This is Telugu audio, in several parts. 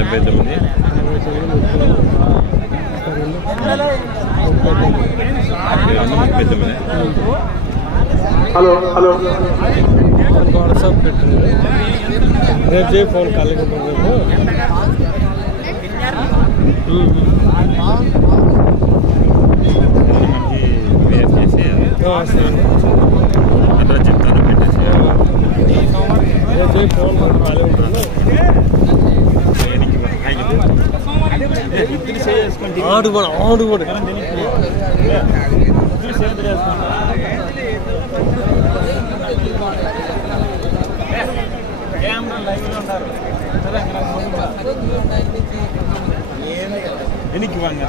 డెబ్బై తొమ్మిది ముప్పై తొమ్మిది హలో హలో. వాట్సాప్ పెట్టింది రేపు చేయి ఫోన్ ఖాళీగా ఉంటుంది రేపు. అడ్రస్ చెప్తాను పెట్టేసేయాలి. రేపు చేయి ఫోన్ ఖాళీ ఉంటుంది ఆడు కూడా ఆడు కూడా ఎనికి వాంగ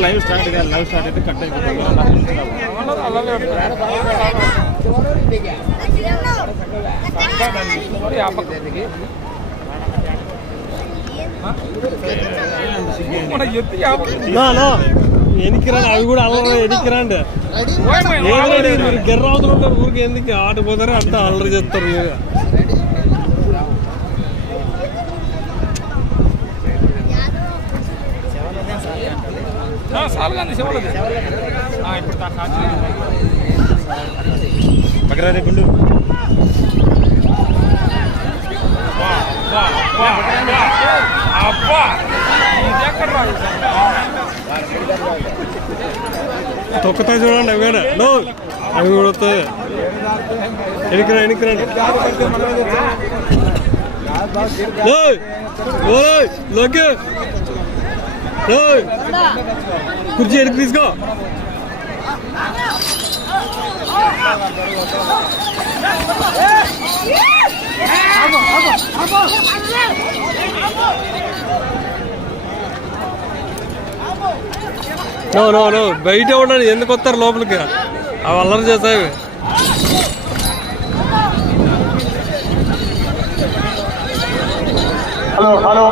లైవ్ స్టార్ట్ కాదు లైవ్ స్టార్ట్ అయితే కట్ అయిపోతుంది నా ఎనికిరా అవి కూడా అల్లరి ఎనికిరాండి. మీరు గెర్ర అవతల ఉంటారు ఊరికి ఎందుకు ఆట పోతారు అంతా అల్లరి చేస్తారు గుండు. తొక్కుతాయి చూడండి అవి కూడా. నో అవి కూడా వస్తాయి. ఎనికిరా ఎనికిరండి లోకి. కుర్చీ ఎనికి తీసుకో. Yeah! నో నో నో బయట ఉండండి ఎందుకు వస్తారు లోపలికి? అవి అల్లరి చేస్తాయి హలో హలో.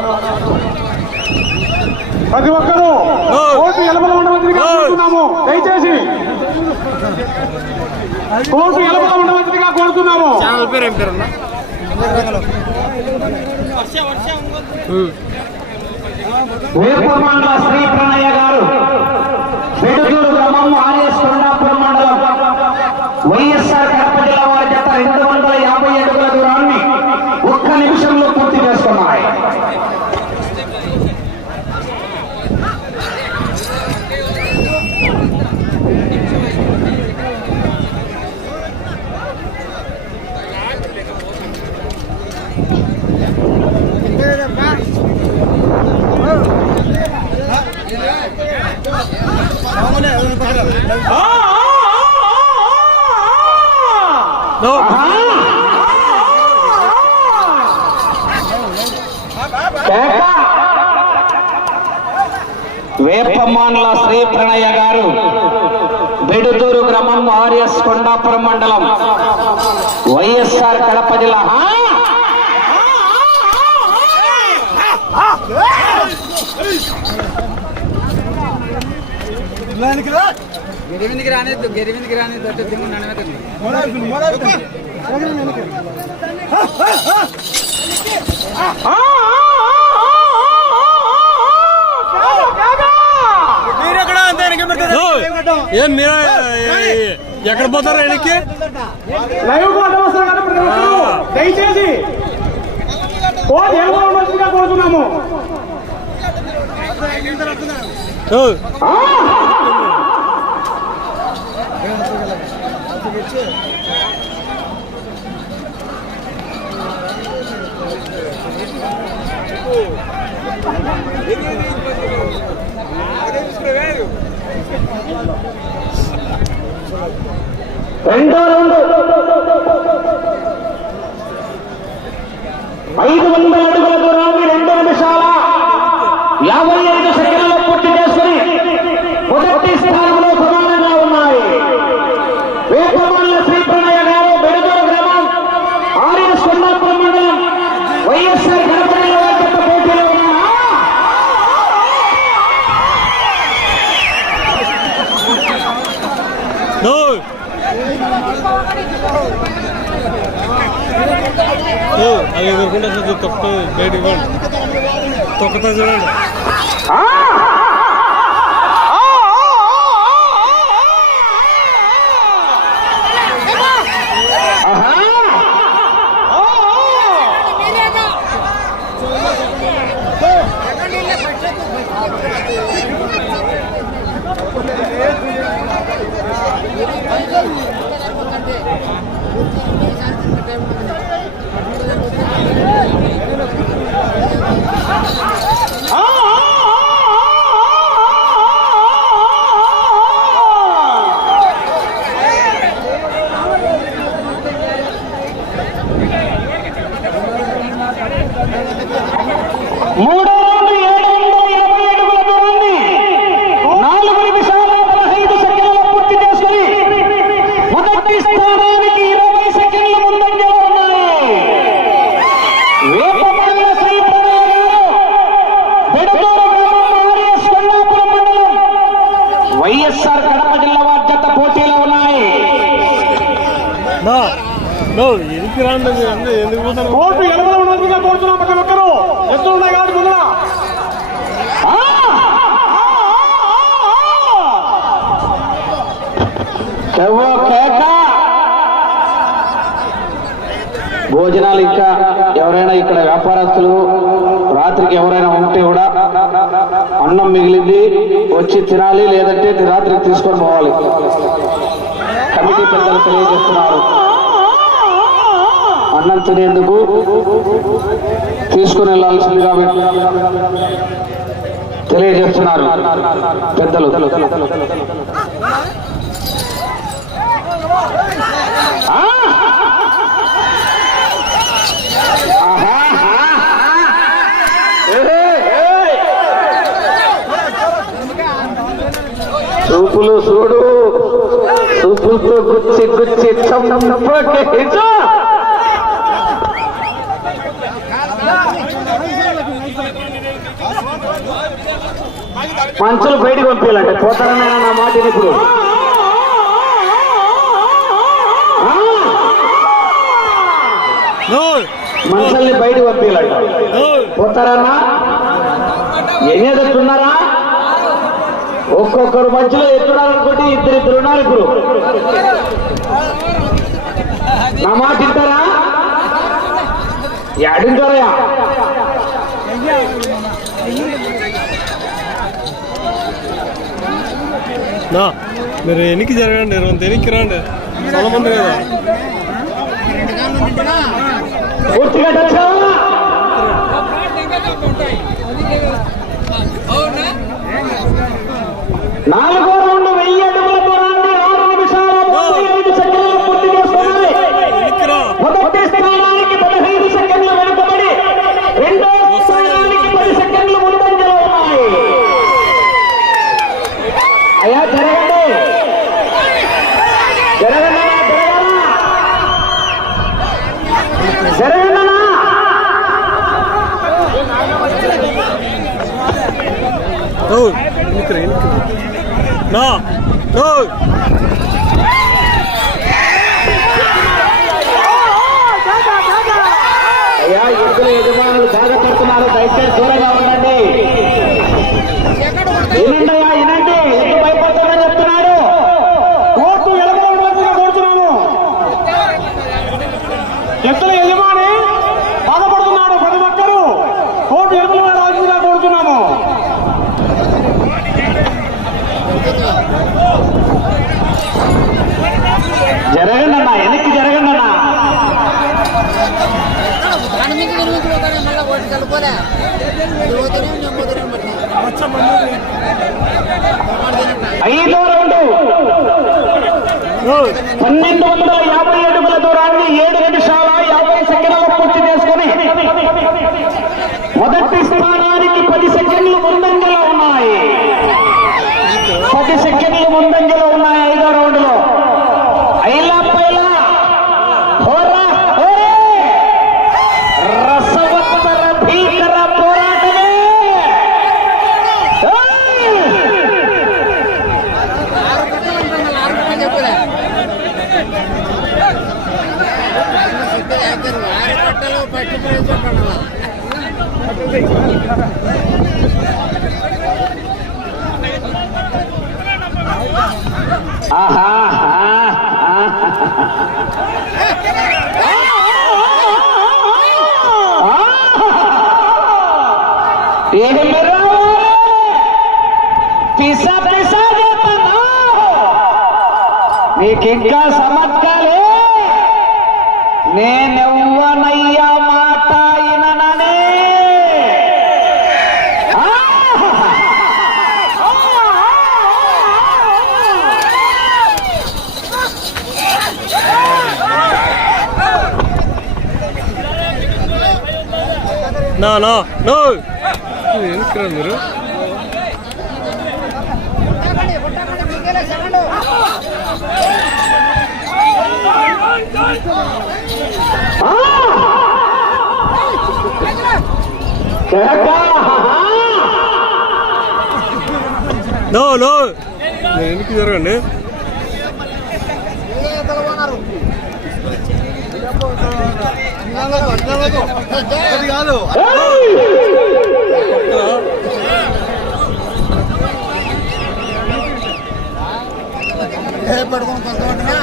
ప్రతి ఒక్కరూ. కోర్టు ఎలబల. కోరుతున్నాము. దయచేసి కోర్టు ఎలబల ఉండవలసిందిగా కోరుతున్నాము. వేపమండ శ్రీ ప్రణయ గారు బెడుదూరు గ్రామం ఆర్ఎస్ కొండాపురం మండలం వైఎస్ఆర్ కడప జిల్లా వారి జత రెండు వందల యాభై అడుగుల దూరాన్ని ఒక్క నిమిషంలో పూర్తి చేసుకున్నాయి నో వేపమాన్ల శ్రీ ప్రణయ గారు. బెడుదూరు గ్రామం ఆర్ఎస్ కొండాపురం మండలం. వైఎస్ఆర్ కడప జిల్లా! గెరివిందికి రానిద్దు గెరివిందికి రానిద్దు అంటే దిమ్ము నడవదండి ఏం మీరు ఎక్కడ పోతారు వెనక్కి. దయచేసి కోరుతున్నాము. రెండో రౌండ్. ఐదు వందల అడుగుల దూరాన్ని రెండు నిమిషాల యాభై ఐదు సెకండ్లలో పూర్తి చేసుకుని మొదటి స్థానంలో సమానంగా ఉన్నాయి వేపమల్ల శ్రీ ప్రణయ గారు బెడుదూరు గ్రామం ఆర్ఎస్ కొండాపురం మండలం వైఎస్ఆర్ కడప జిల్లా వారి జత పోటీలో ఉన్నారు నో నో ఓ, అది ఎదుర్కొంటే అసలు తొక్కుతుంది బయట ఇవ్వండి. తొక్కుతా చూడండి. వైఎస్ఆర్ కడప జిల్లా వారి జత పోటీలో ఉన్నాయి ఎందుకు రాండి? మీరు అందరూ ఎందుకు పోతారు? కోర్టు ఎనభై మందిగా కోరుతున్నాం ప్రతి ఒక్కరు. ఎత్తు ఉన్నాయి కాబట్టి ముందర? భోజనాలు ఇంకా ఎవరైనా ఇక్కడ వ్యాపారస్తులు రాత్రికి ఎవరైనా ఉంటే కూడా అన్నం మిగిలింది వచ్చి తినాలి లేదంటే రాత్రికి తీసుకొని పోవాలి. కమిటీ పెద్దలు తెలియజేస్తున్నారు. అన్నం తినేందుకు తీసుకుని వెళ్ళాల్సిందిగా తెలియజేస్తున్నారు పెద్దలు. ఆ! చూపులు చూడు. చూపులతో గుచ్చి గుచ్చి మంచులు బయటికి పంపించాలంటే పోతారని నా మాట ఇది ఇప్పుడు? No! మనుషుల్ని బయట పంపించాలంట పోతారన్నా? ఏం ఎదుగుతున్నారా ఒక్కొక్కరు మధ్యలో ఎత్తున్నారు అనుకోండి ఇద్దరు ఇద్దరు ఉన్నారు ఇప్పుడు. నా మాట ఇంటారా అడిగారయా మీరు ఎనికి జరగండి రెండు ఎనికి రండి? చాలా మంది కదా నాలుగు రౌండ్ వెయ్యి అడుగుల దూరాన్ని ఆరు నిమిషాల ముప్పై ఐదు సెకండ్లు పూర్తి చేస్తున్నాయి ఎనికి రా మొదటి స్థానానికి పదహైదు సెకండ్లు వెనుకబడి రెండో స్థానానికి పది సెకండ్లు ముందంజలో ఉన్నాయి అయ్యా జరగండి జరగండి జరగండి నో ఎనికి రా ఎనికి నా నో అయ్యా ఎద్దుల యజమానులు బాధపడుతున్నారు దయచేసి దూరంగా ఉండండి వినండి అయ్యా వినండి ఎందుకు భయపడతారని చెప్తున్నాడు కోర్టు వెలగవలసిందిగా కోరుతున్నాను ఎద్దుల యజమాని బాధపడుతున్నాడు ప్రతి ఒక్కరూ కోర్టు వెలగవలసిందిగా కోరుతున్నాము జరగండి అన్న వెనక్కి జరగండి అన్న దాని మీద తిరుగుతున్నా మళ్ళీ ఒకటి కలుపుకోలే తిరుగుతూనే నమ్ముతూనే ఐదో రౌండ్ నో పన్నెండు వందల आहा पिसा पिसा देता ना हो लेकिन నా నా నో ఎందుకు మీరు నో నో నేను ఎందుకు జరగండి అది కాదు పడుకుని కొంతమందినా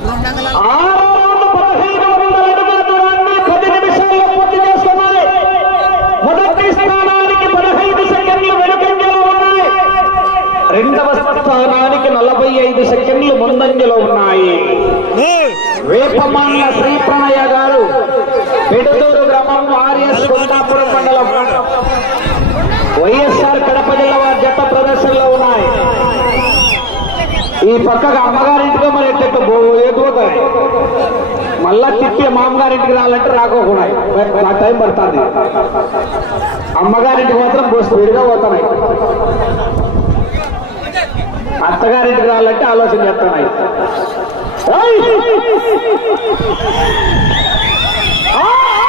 రెండు వందల ఆరు పదహైదు వందల అడుగుల దూరాన్ని పది నిమిషాల్లో పూర్తి చేసుకున్నాయి మొదటి స్థానానికి పదహైదు సెకండ్లు వెనుకంజలో ఉన్నాయి రెండవ స్థానానికి నలభై ఐదు సెకండ్లు ముందంజలో ఉన్నాయి. నో వేపమాన్ల శ్రీ ప్రణయ గారు పెడుతూరు గ్రామం ఆర్ఎస్ కొండాపురం మండలం. వైఎస్ఆర్ కడప జిల్లా వారి జట్ట ప్రదర్శనలో ఉన్నాయి. ఈ పక్కగా అమ్మగారింటిగా మరి ఎట్టెట్టు ఎదుగుతాయి మళ్ళా తిప్పి మామగారింటికి రావాలంటే రాకోకుండా నా టైం పడుతుంది. అమ్మగారింటికి మాత్రం స్పీడ్గా పోతున్నాయి. అత్తగారింటికి రావాలంటే ఆలోచన చేస్తున్నాయి ఏయ్!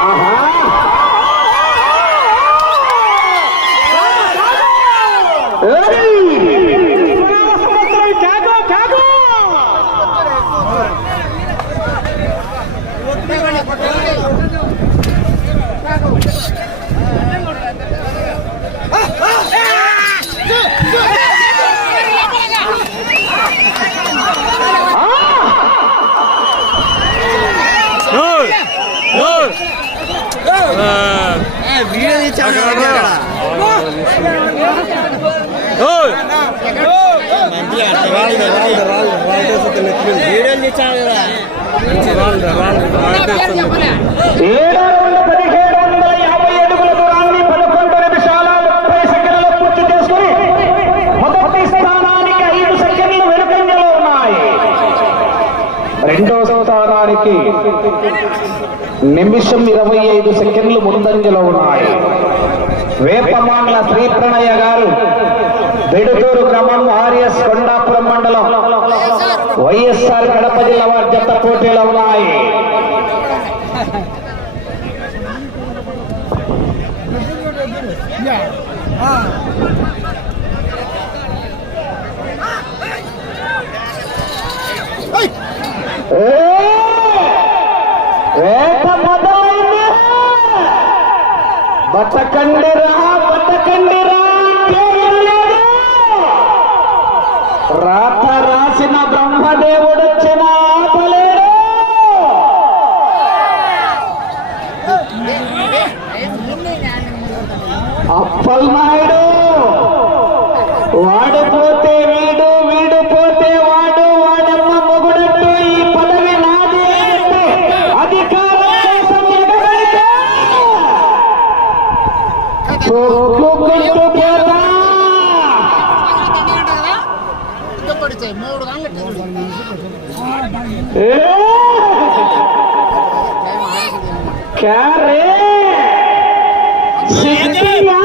ఆహా! ఏయ్! కాగో, కాగో! నో నో వీడియో తీసాను వీడియో తీసాను ఏడు వందల పదిహేడు వందల యాభై అడుగుల దూరాన్ని పదకొండు నిమిషాల ముప్పై సెకండ్లు పూర్తి చేసుకుని మొదటి స్థానానికి ఐదు సెకండ్లు వెనుకంజలో ఉన్నాయి రెండో స్థానానికి నిమిషం ఇరవై ఐదు సెకండ్లు ముందంజలో ఉన్నాయి. వేపమాంగ్ల శ్రీ ప్రణయ గారు బెడుతూరు గ్రామం ఆర్ఎస్ కొండాపురం మండలం వైఎస్ఆర్ కడప జిల్లా వారి జత పోటీలో ఉన్నాయి. వేట మొదలైంది బతకండిరా బతకండిరా రాత రాసిన బ్రహ్మదేవుడు వచ్చిన ఆపలేడు. అప్పల్మ క్యారే? సిద్ధిగా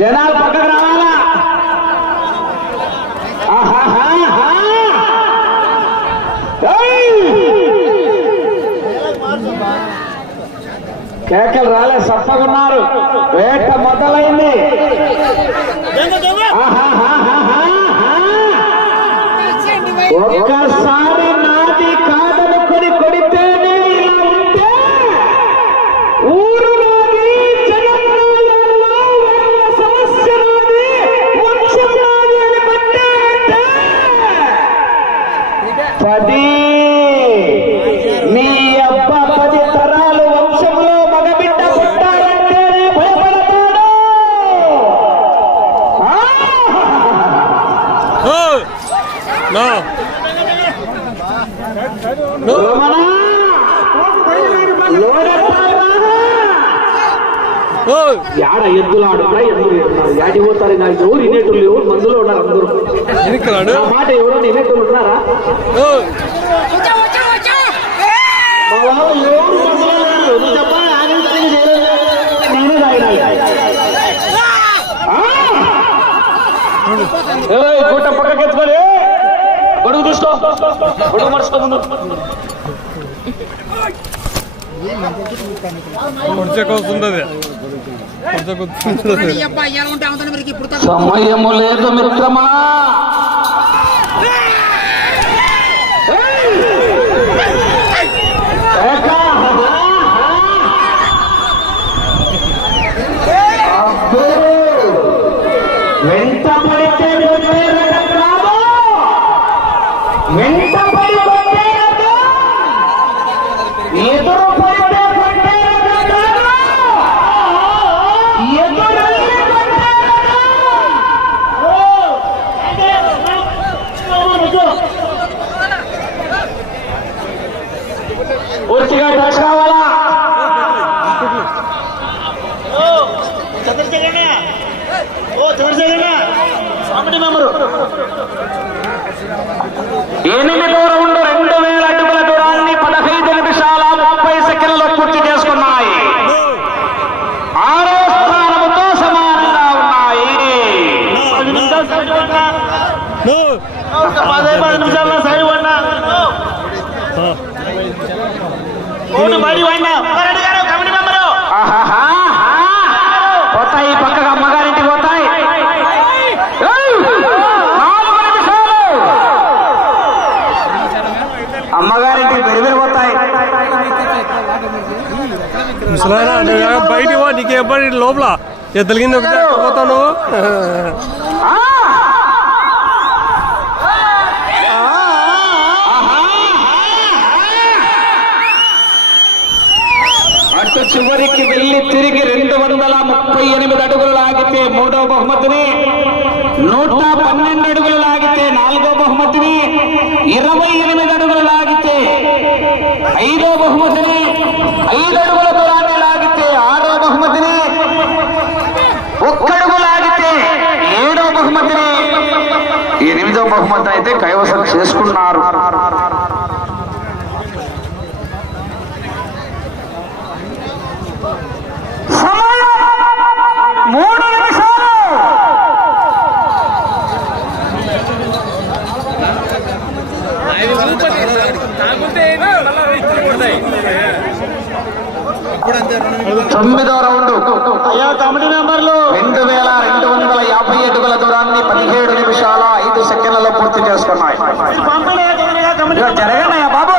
జనాలు పక్కకు రావాలా? కేకలు రాలే సప్పగున్నారు వేట మొదలైంది. ఆహా. యాడ ఎద్దులు ఉన్నారు యాడి పోతారు నాకు ఎవరు ఇనేటోళ్ళు ఎవరు మందులో ఉన్నారు అందరూ. నా మాట ఎవరైనా ఇనేటోళ్ళు ఉన్నారా? ఎవరు మందులో లేరు నువ్వు చెప్పాలి. నేనే గుట్ట పక్కకి ఎత్తుకొని గొడుగు చూసుకో. గొడుగు మర్చుకో ముందు. పొడిచకు వస్తుంది సమయము లేదు మిత్రమా. వెంట పడితే రాదు. రకం కాదు వెంట పడి కొట్టే రకం ఎదురు పడితే కొట్టే రకం కాదు ఎదురెళ్ళి కొట్టే పూర్తిగా టచ్ కావాలా ఎనిమిదో రౌండ్ రెండు వేల అడుగుల దూరాన్ని పదహైదు నిమిషాల ముప్పై సెకండ్లు పూర్తి చేసుకున్నాయి ఆరో స్థానముతో సమానంగా ఉన్నాయి పది సైడ్ పడినా బడి పోతాయి పక్కగా అమ్మగారింటికి పోతాయి అమ్మగారింటికి బెడిబెడి పోతాయి ముసలాయనా బయట నీకేం లోపల? ఎద్దల కింద ఒకటే పోతావు నువ్వు ఆ! అటు చివరికి వెళ్ళి తిరిగి రెండు వందల ముప్పై ఎనిమిది అడుగులు లాగితే మూడో బహుమతిని నూట పన్నెండు అడుగులు లాగితే నాలుగో బహుమతిని ఇరవై ఎనిమిది అడుగులు లాగితే ఐదో బహుమతిని ఐదు అడుగుల దూరాన్ని లాగితే ఆరో బహుమతిని ఒక్కడుగు లాగితే ఏడో బహుమతిని. ఎనిమిదో బహుమతి అయితే కైవసం చేసుకున్నారు సమయం మూడు నిమిషాలు తొమ్మిదో రౌండ్. అయ్యా కమిటీ మెంబర్లు. రెండు వేల రెండు వందల యాభై అడుగుల దూరాన్ని పదిహేడు నిమిషాల ఐదు సెకండ్లలో పూర్తి చేసుకున్నాయి. జరగనయ్యా బాబు.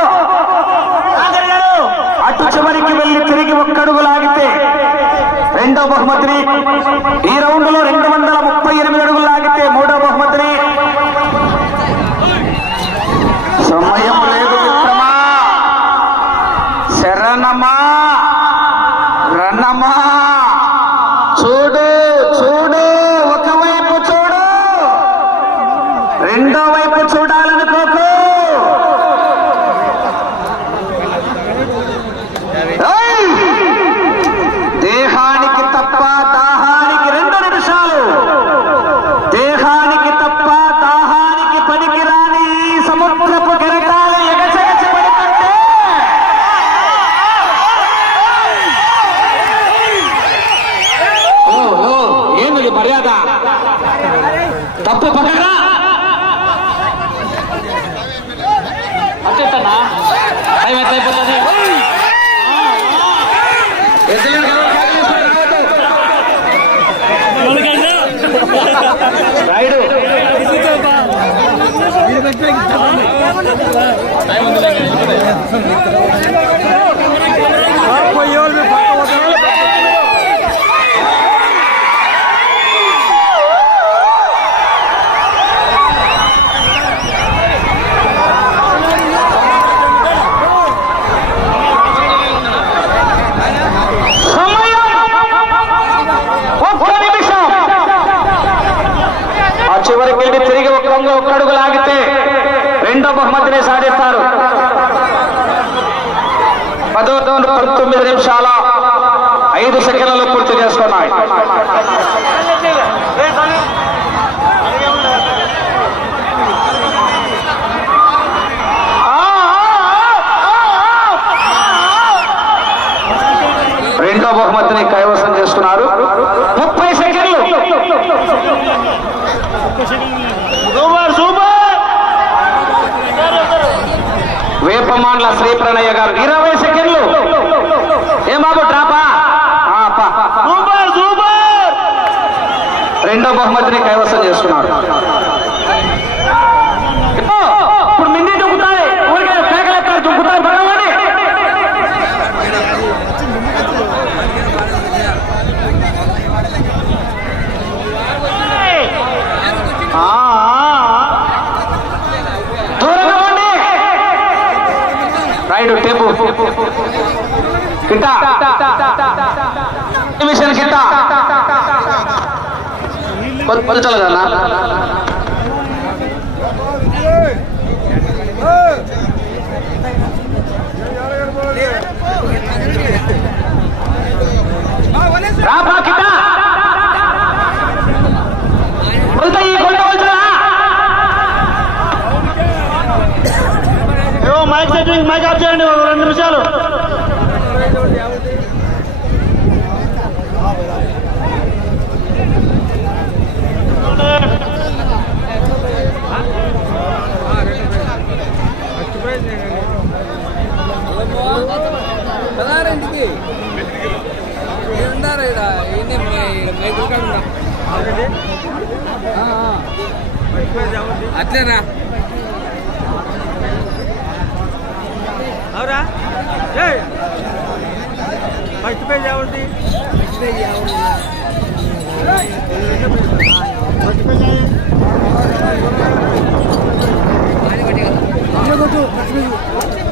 అటు చివరికి వెళ్ళి తిరిగి ఒక్కడుగు లాగితే రెండో బహుమతిని ఈ రౌండ్లో రెండు వందల ముప్పై ఎనిమిది అడుగులు చివరికి వెళ్ళి తిరిగి ఒక రంగు లాగితే రెండో బహుమతిని సాధిస్తారు. పంతొమ్మిది నిమిషాల ఐదు సెకండ్లలో పూర్తి చేసుకున్నాయి రెండో బహుమతిని కైవసం చేసుకున్నారు ముప్పై సెకండ్లు. వేపమాండ్ల శ్రీ ప్రణయ్య గారు ఇరవై సెకండ్లు ఏం బాబు డ్రాపా సూపర్ సూపర్ రెండో బహుమతిని కైవసం చేసుకున్నాడు ఇప్పుడు ఊరికే టేపు. కింట. మిషన్ కింట. కొంచెం కదా? రాపా కింట మైక్ సెట్టింగ్ మైక్ ఆఫ్ చేయండి రెండు నిమిషాలు. పదారింటికి ఉండారా ఇక్కడ? ఎన్ని మైకులు కాడ ఆ. అట్లేనా? అవురా? ఫస్ట్ పేజ్ ఏమండి హలో మైక్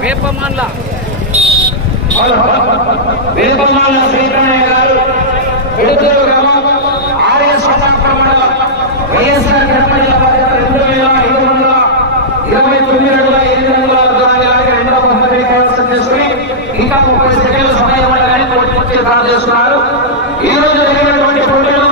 వేపమాన్ల వేపమాన్ల గారు ఎడుతూరు గ్రామం ఆర్య శతాబ్దం వైఎస్ఆర్ గ్రామీణ రెండు వేల ఐదు వందల ఇరవై తొమ్మిది వందల ఎనిమిది వందల దానికి రెండవ పంపిణీ చేసుకుని ఇంకా ముప్పై సెకండ్ల సమయం ఉండగానే పోటీ చేస్తున్నారు. ఈ రోజు జరిగినటువంటి పోటీలో